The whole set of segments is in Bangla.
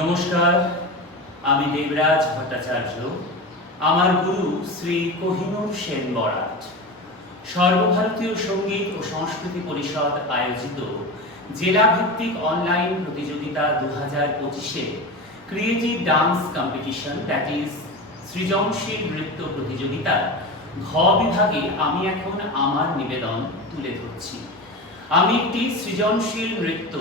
নমস্কার, আমি দেবরাজ ভট্টাচার্য। আমার গুরু শ্রী কোহিনূর সেন বরাট সর্বভারতীয় সঙ্গীত ও সংস্কৃতি পরিষদ আয়োজিত জেলাভিত্তিক অনলাইন প্রতিযোগিতা 2025-এ creative dance competition that is সৃজনশীল নৃত্য প্রতিযোগিতার ঘ বিভাগে আমি এখন আমার নিবেদন তুলে ধরছি। আমি একটি সৃজনশীল নৃত্য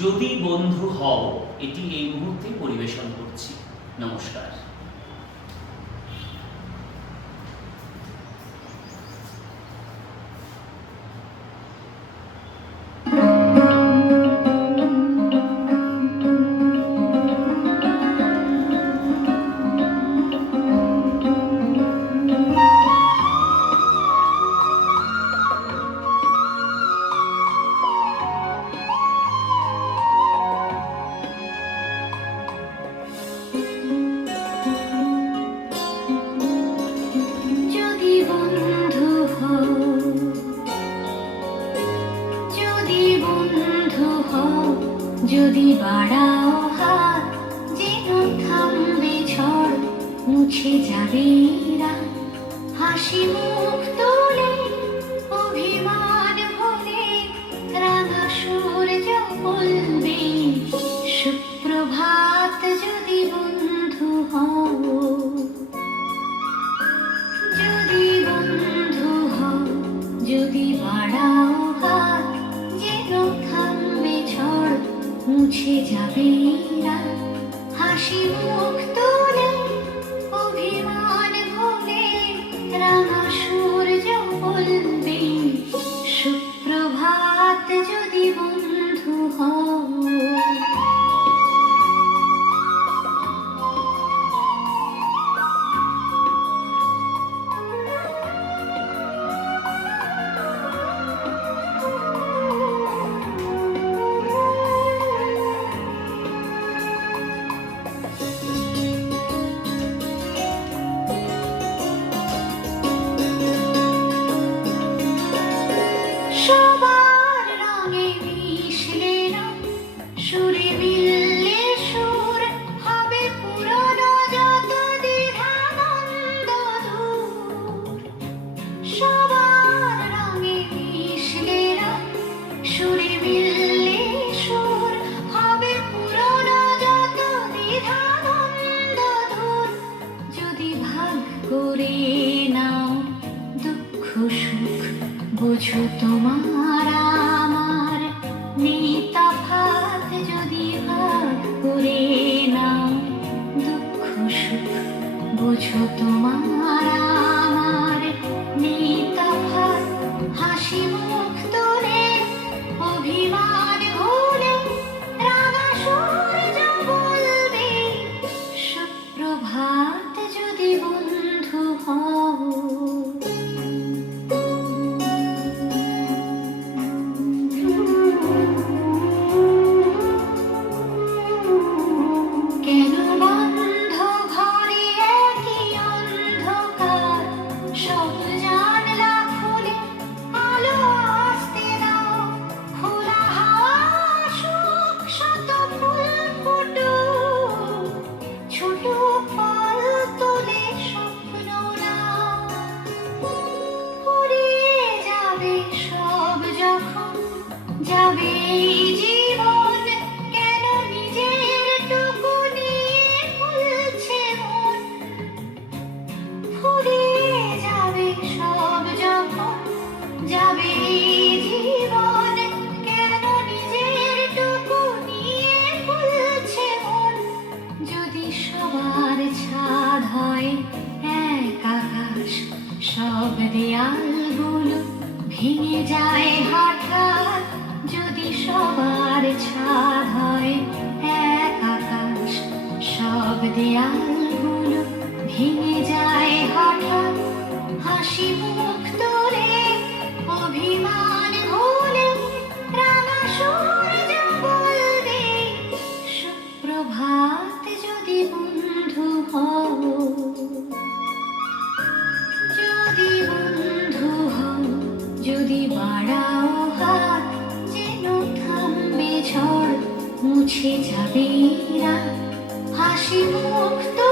যদি বন্ধু হও এটি এই মুহূর্তে পরিবেশন করছি। নমস্কার। যদি বাড়াও হাত যেন থামবে ঝড়, মুছে যাবে রাত, হাসি মুখ তোলে অভিমান ভুলে, রাঙা সূর্য বলবে সুপ্রভাত যদি বন্ধু হও। যদি বন্ধু হও, যদি বাড়াও হাত যেন থামবে ঝড়, মুছে যাবে রাত, হাসি মুখ তোলে অভিমান ভুলে, রাঙা সূর্য বলবে সুপ্রভাত যদি বন্ধু হও। সবার রঙে মিশলে রং, সুরে মিললে সুর, হবে পুরনো যত দ্বিধাদ্বন্দ্ব দূর। সবার রঙে মিশলে রং, সুরে মিললে সুর, হবে পুরনো যত দ্বিধাদ্বন্দ্ব দূর। যদি ভাগ করে নাও দুঃখ সুখ, বুঝো তোমার আমার নেই তফাৎ। যদি ভাগ করে নাও দুঃখ সুখ, বুঝো তোমার আমার নেই তফাৎ। হাসি মুখ তোলে অভিমান ভুলে, রাঙা সূর্য বলবে সুপ্রভাত যদি বন্ধু হও। কেন বন্ধ ঘরে একই অন্ধকার, সব জানলা খুলে আলো আসতে দাও। খোলা হাওয়া সুখ, শত ফুল ফুটুক, ছোট ফল তোলে স্বপ্ন নাও। ফুরিয়ে যাবে সব যখন যাবে এই জীবন, কেন নিজের টুকু নিয়ে ভুলছে মন। ফুরিয়ে যাবে সব যখন যাবে এই জীবন, কেন নিজের টুকু নিয়ে ভুলছে মন। যদি সবার ছাদ হয় এক আকাশ, সব দেয়ালগুলো ভেঙে যায় হঠাৎ। যদি সবার ছাদ হয় এক আকাশ, সব দেয়ালগুলো ভেঙে যায় হঠাৎ। হাসি মুখ তোলে অভিমান ভুলে, রাঙা সূর্য বলবে সুপ্রভাত যদি বন্ধু হও। যদি বন্ধু হও, যদি বাড়াও হাত যেন থামবে ঝড়, মুছে যাবে রাত, হাসি মুখ তো